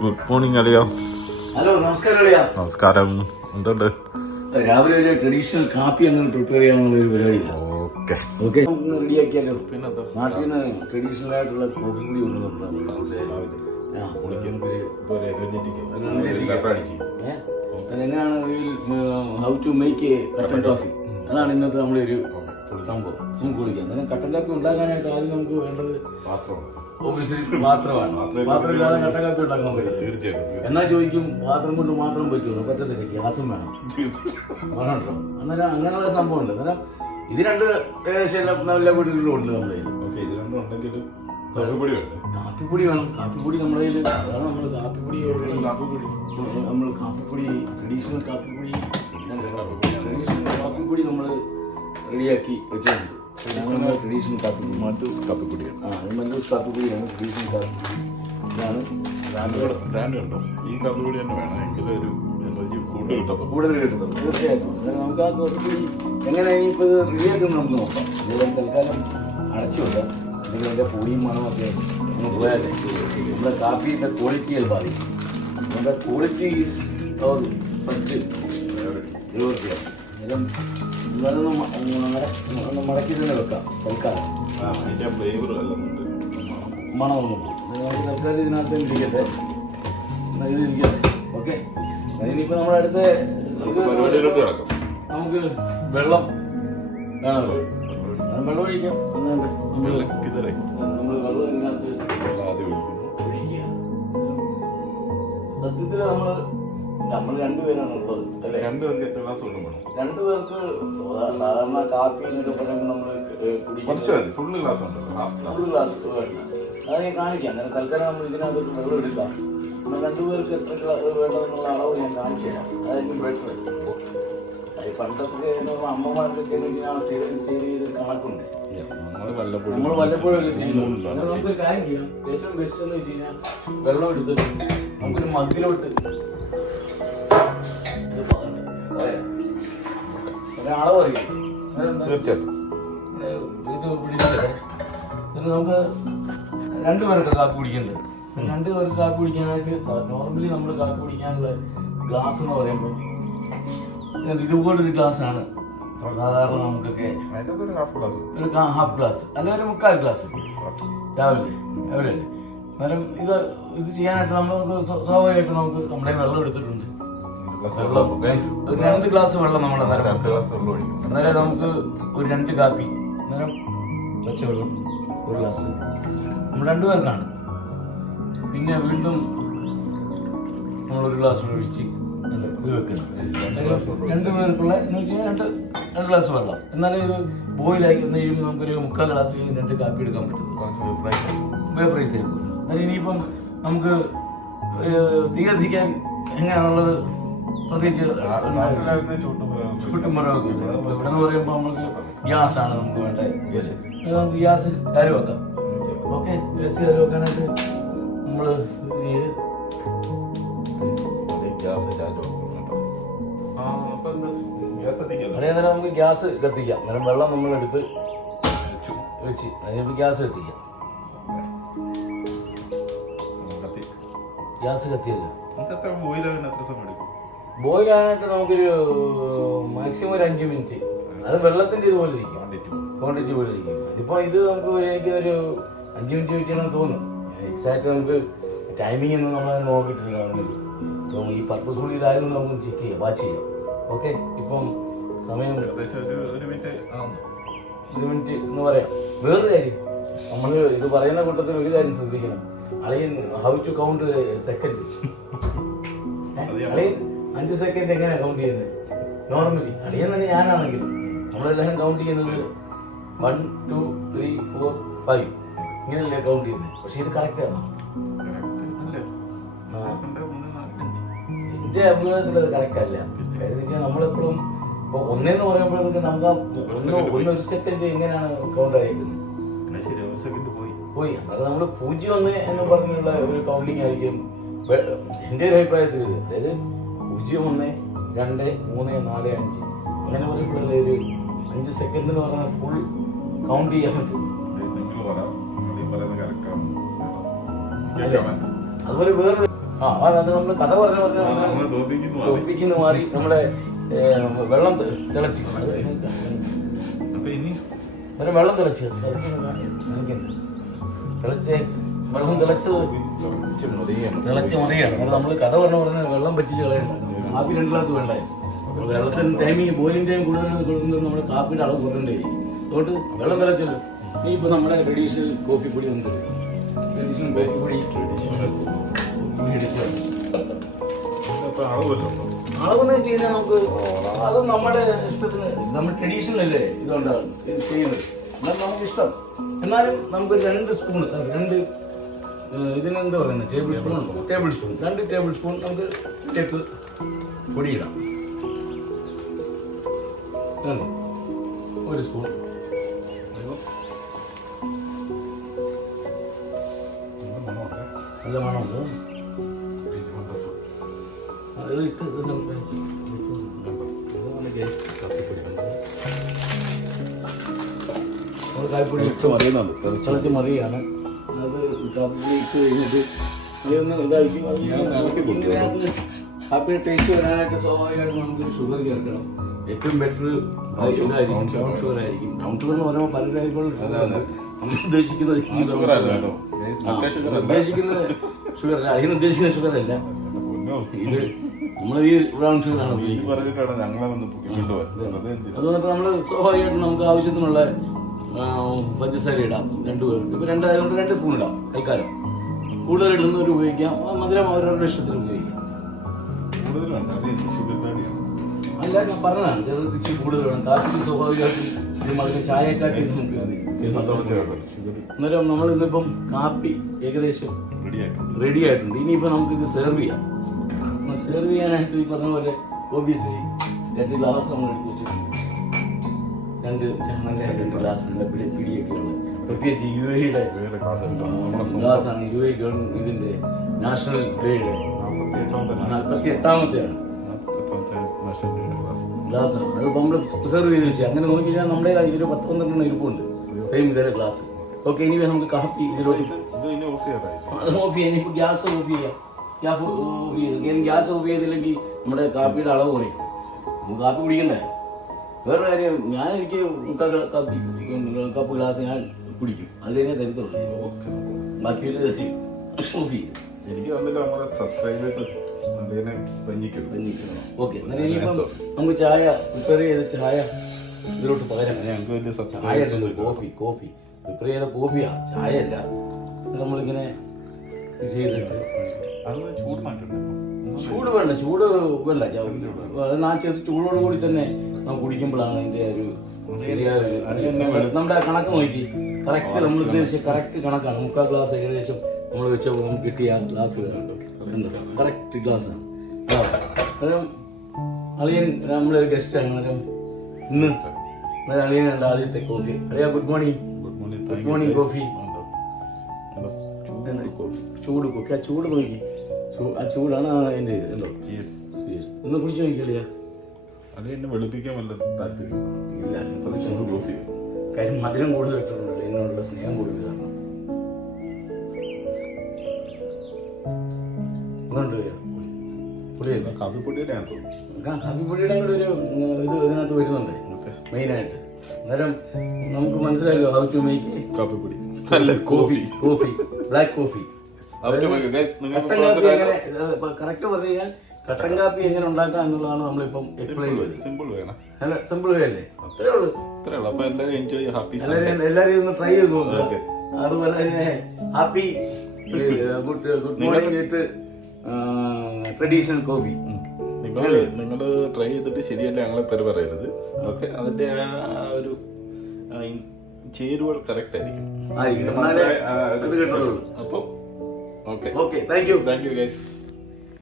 Good morning അളിയോ. Hello, നമസ്കാരം അളിയാ. നമസ്കാരം. എന്തുണ്ട്? രാവിലെ ഒരു ട്രഡീഷണൽ കാപ്പി അങ്ങനെ പ്രിപ്പയർ ചെയ്യാനുള്ള ഒരു പരിപാടിയില്ല. ഓക്കെ, റെഡിയാക്കിയാലോ? പിന്നെ നാട്ടിൽ നിന്ന് ട്രഡീഷണൽ ആയിട്ടുള്ള കോഫി കൂടി അതെങ്ങനെയാണ് ഹൗ ടു മേക്ക് എ കട്ടൻ കോഫി, അതാണ് ഇന്നത്തെ നമ്മുടെ ഒരു സംഭവം. നമുക്ക് കുടിക്കാം. അന്നേരം കട്ടൻ കാപ്പി ഉണ്ടാക്കാനായിട്ട് ആദ്യം നമുക്ക് വേണ്ടത് പാത്രമാണ്. പാത്രമില്ലാതെ കട്ടൻ കാപ്പി ഉണ്ടാക്കാൻ പറ്റും. തീർച്ചയായിട്ടും. എന്നാ ചോദിക്കും, പാത്രം കൊണ്ട് മാത്രം പറ്റുമോ? പറ്റത്തില്ല, ഗ്യാസും വേണം പറഞ്ഞോ. അന്നേരം അങ്ങനെയുള്ള സംഭവം ഉണ്ട്. അന്നേരം ഇത് രണ്ട് ഏകദേശം എല്ലാ വീടുകളിലും ഉണ്ട് നമ്മുടെ കയ്യിൽ. കാപ്പിപ്പൊടി വേണം. കാപ്പിപ്പൊടി നമ്മുടെ കയ്യിൽ. അതാണ് നമ്മൾ കാപ്പിപ്പൊടി ട്രഡീഷണൽ കാപ്പിപ്പൊടി നമ്മൾ റെഡിയാക്കി വെച്ചിട്ടുണ്ട്. ട്രഡീഷണൽ കാപ്പിപ്പൊടി മല്ലൂസ് കാപ്പിപ്പൊടിയാണ്. മല്ലൂസ് കാപ്പിപ്പൊടിയാണ് ട്രഡീഷണൽ കാപ്പിപ്പൊടി. ഇതാണ് ബ്രാൻഡ് ഉണ്ടോ? ഈ കാപ്പിപ്പൊടി തന്നെ വേണം, എങ്കിലും ഒരു കൂടുതൽ കിട്ടുന്നത്. തീർച്ചയായിട്ടും. നമുക്ക് ആ കാപ്പിപ്പൊടി എങ്ങനെ ഇനിയിപ്പോൾ ഇത് റെഡിയാക്കുന്നത് നമുക്ക് നോക്കാം. ഇത് തൽക്കാലം അടച്ചു വെക്കാം. അല്ലെങ്കിൽ അതിൻ്റെ പൊടിയും മണമൊക്കെ ഒന്ന് പോയാൽ നമ്മുടെ കാപ്പിയുടെ ക്വാളിറ്റിയിൽ ബാധിക്കും. നമ്മുടെ ക്വാളിറ്റി ഈസ് അവർ ഫസ്റ്റ് പ്രയോറിറ്റിയാണ്. അന്നേരം അതൊന്ന് മടക്കി തന്നെ വെക്കാം തൽക്കാലം. മണമൊന്നും നമുക്ക് തൽക്കാലം ഇതിനകത്ത് ഇരിക്കട്ടെ, ഇത് ഇരിക്കട്ടെ. ഓക്കെ, അതിനിപ്പോൾ നമ്മുടെ അടുത്ത ഇത് നമുക്ക് വെള്ളം വേണമല്ലോ. വെള്ളം ഒഴിക്കാം. നമ്മൾ വെള്ളം ഇതിനകത്ത് ഒഴിക്കുക. സത്യത്തിൽ നമ്മൾ രണ്ടുപേരാണ് ഉള്ളത് അല്ലേ? രണ്ടുപേർക്ക് സാധാരണ കാപ്പി എന്നൊക്കെ പറയുമ്പോൾ നമ്മൾ ഫുള്ള് ഗ്ലാസ് വേണ്ട. അത് ഞാൻ കാണിക്കാം. അന്നേരം തൽക്കാലം നമ്മൾ ഇതിനകത്ത് വെള്ളം എടുക്കാം. രണ്ടുപേർക്ക് എത്ര വേണ്ടതെന്നുള്ള അളവ് ഞാൻ കാണിച്ചു തരാം. അതായിരിക്കും ബെറ്റർ. പണ്ടൊക്കെ അമ്മമാർക്കൊക്കെ ചെയ്ത് കണക്കുണ്ട്. നമ്മൾ വല്ലപ്പോഴും ചെയ്യുന്നുണ്ട്. നമുക്കൊരു കാര്യം ചെയ്യാം. ഏറ്റവും ബെസ്റ്റ് എന്ന് വെച്ച് കഴിഞ്ഞാൽ വെള്ളം എടുത്തിട്ട് നമുക്കൊരു മഗ്ഗിലോട്ട് ഒരളവ് അറിയാം. തീർച്ചയായിട്ടും. ഇത് പിടിച്ചിട്ട് നമുക്ക് രണ്ടുപേർക്ക് കാപ്പി കുടിക്കേണ്ടത്. രണ്ടുപേർക്ക് കാപ്പി കുടിക്കാനായിട്ട് നോർമലി നമ്മൾ കാപ്പി കുടിക്കാനുള്ള ഗ്ലാസ് എന്ന് പറയുമ്പോൾ ഇതുപോലൊരു ഗ്ലാസ്സാണ് സാധാരണ നമുക്കൊക്കെ. ഒരു ഹാഫ് ഗ്ലാസ് അല്ലെങ്കിൽ ഒരു 3/4 ഗ്ലാസ് രാവിലെ എവിടെ. അന്നേരം ഇത് ചെയ്യാനായിട്ട് നമുക്ക് സ്വാഭാവികമായിട്ട് നമുക്ക് നമ്മുടെ വെള്ളം എടുത്തിട്ടുണ്ട്. വെള്ളം ഒരു 2 ഗ്ലാസ് വെള്ളം നമ്മൾ എന്നാലേ നമുക്ക് ഒരു 2 കാപ്പി. അന്നേരം വെച്ച വെള്ളം 1 ഗ്ലാസ് നമ്മൾ 2 പേർക്കാണ്. പിന്നെ വീണ്ടും നമ്മൾ 1 ഗ്ലാസ് ഒഴിച്ച് ഇത് വെക്കണം. 2 പേർക്കുള്ള എന്ന് വെച്ച് കഴിഞ്ഞാൽ 2 ഗ്ലാസ് വെള്ളം. എന്നാലും ഇത് ബോയിലായി വന്നു കഴിയുമ്പോൾ നമുക്കൊരു 3/4 ഗ്ലാസ് 2 കാപ്പി എടുക്കാൻ പറ്റും. വേപ്പറൈസ് ആയി പോകും. എന്നാലും ഇനിയിപ്പം നമുക്ക് തീ കത്തിക്കാൻ എങ്ങനെയാണുള്ളത് പ്രത്യേകിച്ച് ചുട്ടുമുറൊക്കെ ഇല്ല. ഇവിടെ എന്ന് പറയുമ്പോൾ നമുക്ക് ഗ്യാസാണ് നമുക്ക് വേണ്ടത്. നമുക്ക് ഗ്യാസ് കാര്യം വെക്കാം. ഓക്കെ, ഗ്യാസ് കാര്യം വെക്കാനായിട്ട് നമ്മൾ അതേനേരം നമുക്ക് ഗ്യാസ് കത്തിക്കാം. അന്നേരം വെള്ളം നമ്മൾ എടുത്ത് വെച്ച് അതിനിപ്പോൾ ഗ്യാസ് കത്തിക്കാം. ഗ്യാസ് കത്തിയല്ലോ. ബോയിലാകാനായിട്ട് നമുക്കൊരു മാക്സിമം ഒരു 5 മിനിറ്റ്. അത് വെള്ളത്തിൻ്റെ ഇതുപോലെ ഇരിക്കും, ക്വാണ്ടിറ്റി പോലെ ഇരിക്കും. അതിപ്പോൾ ഇത് നമുക്ക് എനിക്കൊരു 5 മിനിറ്റ് വെയിറ്റ് ചെയ്യണമെന്ന് തോന്നും. എക്സാക്റ്റ് നമുക്ക് ടൈമിംഗ് ഒന്നും നമ്മൾ നോക്കിയിട്ടില്ല. അപ്പം ഈ പർപ്പസ്ഫുള്ളി ഇതായതുകൊണ്ട് നമുക്ക് ചെക്ക് ചെയ്യാം, വാച്ച് ചെയ്യാം. ഓക്കെ, ഇപ്പം സമയം 1 മിനിറ്റ് എന്ന് പറയാം. വേറൊരു കാര്യം, നമ്മൾ ഇത് പറയുന്ന കൂട്ടത്തിൽ ഒരു കാര്യം ശ്രദ്ധിക്കണം. അളിയൻ ഹൗ ടു കൗണ്ട് സെക്കൻഡ്. അളിയൻ 5 സെക്കൻഡ് എങ്ങനെയാണ് കൗണ്ട് ചെയ്യുന്നത്? നോർമലി അളിയൻ തന്നെ ഞാനാണെങ്കിലും നമ്മളെല്ലാവരും കൗണ്ട് ചെയ്യുന്നത് 1 2 3 4 5 ഇങ്ങനെയല്ലേ കൗണ്ട് ചെയ്യുന്നത്. പക്ഷെ ഇത് കറക്റ്റ് ആണോ? എന്റെ അഭിപ്രായത്തിൽ അത് കറക്റ്റ് അല്ല. കാര്യം നമ്മളെപ്പോഴും ഇപ്പൊ 1 എന്ന് പറയുമ്പോഴത്തേക്ക് നമുക്ക് 1 സെക്കൻഡ് എങ്ങനെയാണ് കൗണ്ട് ആയിരിക്കുന്നത്? പോയി. അത് നമ്മൾ 0 എന്ന് പറഞ്ഞുള്ള ഒരു കൗണ്ടിങ് ആയിരിക്കും എൻ്റെ ഒരു അഭിപ്രായത്തിൽ. അതായത് 0 1 2 3 4 5 അങ്ങനെ പറയുമ്പോഴല്ലേ ഒരു 5 സെക്കൻഡ് എന്ന് പറഞ്ഞാൽ ഫുൾ കൗണ്ട് ചെയ്യാൻ പറ്റും. അതുപോലെ വേറെ അത് നമ്മൾ കഥ നമ്മളെ ടോപ്പിക്കിന്ന് മാറി. ടോപ്പിക്കിന്ന് മാറി നമ്മളെ വെള്ളം തിളച്ച് അപ്പൊ ഇനി വെള്ളം തിളച്ച് വെള്ളം തിളച്ചത് തിളച്ച് മറിയാണ്. കാരണം നമ്മൾ കഥ പറഞ്ഞ വെള്ളം പറ്റിച്ച് കളയണം. കാപ്പി 2 ഗ്ലാസ് വേണ്ടേ. വെള്ളത്തിന് ടൈമിങ് ബോയിലിംഗ് ടൈം കൂടുതൽ നമ്മുടെ കാപ്പിയുടെ അളവ് കുറഞ്ഞേ. അതുകൊണ്ട് വെള്ളം തിളച്ചല്ലോ. ഇനിയിപ്പോൾ നമ്മുടെ ട്രഡീഷണൽ കോഫി പൊടി നമുക്ക് ട്രഡീഷണൽ കോഫി പൊടി എടുക്കുക. അപ്പൊ അളവല്ലോ അളവെന്ന് വെച്ച് കഴിഞ്ഞാൽ നമുക്ക് അത് നമ്മുടെ ഇഷ്ടത്തിന് നമ്മൾ ട്രഡീഷണൽ അല്ലേ ഇതുകൊണ്ടാണ് ഇത് ചെയ്യുന്നത്. എന്നാൽ നമുക്ക് ഇഷ്ടം. എന്നാലും നമുക്ക് 2 സ്പൂൺ ഇതിനെന്താ പറയുന്നത് ടേബിൾ സ്പൂൺ 2 ടേബിൾ സ്പൂൺ നമുക്ക് ഇട്ടേക്ക് പൊടിയിടാം. 1 സ്പൂൺ നല്ല മണമുണ്ട്. അത് ഇട്ട് നമ്മൾ കായ്പൊടി തിളച്ച് മറിയാണ്. അത് കാപ്പി ഇട്ട് കഴിഞ്ഞിട്ട് അതൊന്ന് ഇതായിരിക്കും. കാപ്പിയുടെ ടേസ്റ്റ് വരാനായിട്ട് സ്വാഭാവികമായിട്ട് നമുക്കൊരു ഷുഗർ ചേർക്കണം. ഏറ്റവും ബെറ്റർ ഇതായിരിക്കും ബ്രൗൺ ഷുഗർ ആയിരിക്കും. ബ്രൗൺ ഷുഗർ എന്ന് പറയുമ്പോൾ പല ടൈപ്പുള്ള ഷുഗറുണ്ട്. നമ്മൾ ഉദ്ദേശിക്കുന്നത് ഷുഗർ അല്ല, അതിന് ഉദ്ദേശിക്കുന്ന ഷുഗർ അല്ല. ഇത് നമ്മൾ ഈ ബ്രൗൺ ഷുഗറാണ് അതുകൊണ്ട് നമ്മൾ സ്വാഭാവികമായിട്ടും നമുക്ക് ആവശ്യത്തിനുള്ള പഞ്ചസാര ഇടാം. 2 പേർക്ക് ഇപ്പം 2 സ്പൂൺ ഇടാം തൽക്കാലം. കൂടുതൽ ഇടുന്നവർ ഉപയോഗിക്കാം. മധുരം അവരവരുടെ ഇഷ്ടത്തിന് ഉപയോഗിക്കാം. അല്ല ഞാൻ പറഞ്ഞതാണ് ചിലർക്ക് ഇച്ചിരി കൂടുതൽ വേണം. കാപ്പിക്ക് സ്വാഭാവികമായിട്ടും മധുരം ചായക്കാട്ടി അന്നേരം നമ്മൾ ഇന്നിപ്പം കാപ്പി ഏകദേശം റെഡി ആയിട്ടുണ്ട്. ഇനിയിപ്പോൾ നമുക്കിത് സെർവ് ചെയ്യാം. സെർവ് ചെയ്യാനായിട്ട് ഈ പറഞ്ഞ പോലെ ഓബിയസ്ലി 2 ഗ്ലാസ് നമ്മൾ എടുത്ത് വെച്ചിട്ടുണ്ട്. 2 ചാണക 2 ഗ്ലാസിൻ്റെ പിടിയൊക്കെയാണ്. പ്രത്യേകിച്ച് UAE-യുടെ ഗ്ലാസ്സാണ്. UAE ഗവൺമെന്റ് ഇതിൻ്റെ നാഷണൽ ഡേയുടെ 48ാമത്തെയാണ് ഗ്ലാസ്സാണ്. അത് നമ്മൾ സെർവ് ചെയ്ത് വെച്ചാൽ അങ്ങനെ നോക്കി കഴിഞ്ഞാൽ നമ്മുടെ ഒരു 10-12 ഇരിപ്പുണ്ട് സെയിം ഇതേ ഗ്ലാസ്. ഓക്കെ, ഇനി നമുക്ക് കാപ്പി ഇതിലോട്ട് അത് ഓഫ് ചെയ്യാം. ഇനിയിപ്പോൾ ഗ്യാസ് ഓഫ് ചെയ്യാം. ഗ്യാസ് ഓഫ് ചെയ്തില്ലെങ്കിൽ നമ്മുടെ കാപ്പിയുടെ അളവ് കുറയും. നമുക്ക് കാപ്പി കുടിക്കണ്ടേ. വേറൊരു കാര്യം, എനിക്ക് 3 കപ്പ് ഗ്ലാസ് ഞാൻ കുടിക്കും. അത് കഴിഞ്ഞാൽ തരത്തുള്ളൂ. ബാക്കിയുടെ ഓഫ് ചെയ്യും. എനിക്ക് ഓക്കെ, ഇനിയിപ്പം നമുക്ക് ചായ പ്രിപ്പയർ ചെയ്ത ചായ ഇതിലോട്ട് പകരം ചായ കോഫി പ്രിപ്പയർ ചെയ്ത കോഫിയാ, ചായ അല്ല. നമ്മളിങ്ങനെ ചെയ്തിട്ട് ചൂട് വേണ്ട ചൂടോട് കൂടി തന്നെ നമുക്ക് കുടിക്കുമ്പോഴാണ് അതിന്റെ ഒരു ശരിയായ നമ്മുടെ കണക്ക് നോക്കി കറക്റ്റ് നമ്മൾ ഉദ്ദേശിച്ച കറക്റ്റ് കണക്കാണ്. 3/4 ഗ്ലാസ് ഏകദേശം നമ്മൾ വെച്ച നമുക്ക് കിട്ടിയ ഗ്ലാസ് കറക്റ്റ് ഗ്ലാസ്സാണ്. അന്നേരം അളിയൻ നമ്മളൊരു ഗസ്റ്റാണ്. അന്നേരം ഇന്ന് അളിയനുണ്ട് ആദ്യത്തെ കോഫി. അളിയ good morning. Good morning coffee. ചൂട് കോഫി. ആ ചൂട് നോക്കി, ആ ചൂടാണ് അതിൻ്റെ എന്തോ ഒന്ന് കുടിച്ചു നോക്കിയാ. അത് എന്നെ വെളുപ്പിക്കാൻ വല്ല താല്പര്യം ഇല്ല. കോഫി കാര്യം മധുരം കൂടുതൽ ഇട്ടിട്ടുണ്ട്. എന്നോടുള്ള സ്നേഹം കൂടുതൽ കാരണം കാപ്പിപ്പൊടിയുടെ കാപ്പിപ്പൊടിയുടെ കൂടെ ഒരു ഇത് ഇതിനകത്ത് വരുന്നുണ്ട് മെയിനായിട്ട്. അന്നേരം നമുക്ക് മനസ്സിലായല്ലോ ഹൗ ടു മേക്ക് കാപ്പിപ്പൊടി കോഫി ബ്ലാക്ക് കോഫി. കറക്റ്റ് പറഞ്ഞു കഴിഞ്ഞാൽ കട്ടൻ കാപ്പി എങ്ങനെ ഉണ്ടാക്കാം എന്നുള്ളതാണ് നമ്മളിപ്പം എക്സ്പ്ലെയിൻ ചെയ്തത്. അല്ല സിമ്പിൾ വേ അല്ലേ? അത്രേ ഉള്ളൂ. അപ്പൊ എല്ലാവരും എൻജോയ് ഹാപ്പി. എല്ലാവരും ഒന്ന് ട്രൈ ചെയ്ത് നോക്കുക. അതുപോലെ തന്നെ ഹാപ്പി ഗുഡ് മോർണിംഗ് വിത്ത് ട്രഡീഷണൽ കോഫി. നിങ്ങൾ ട്രൈ ചെയ്തിട്ട് ശരിയല്ല ഞങ്ങളെ തെറി പറയരുത്. ഓക്കെ, അതിന്റെ ആ ഒരു ചേരുവകൾ കറക്റ്റ് ആയിരിക്കും. അപ്പം ഓക്കെ, താങ്ക് യു ഗൈസ്.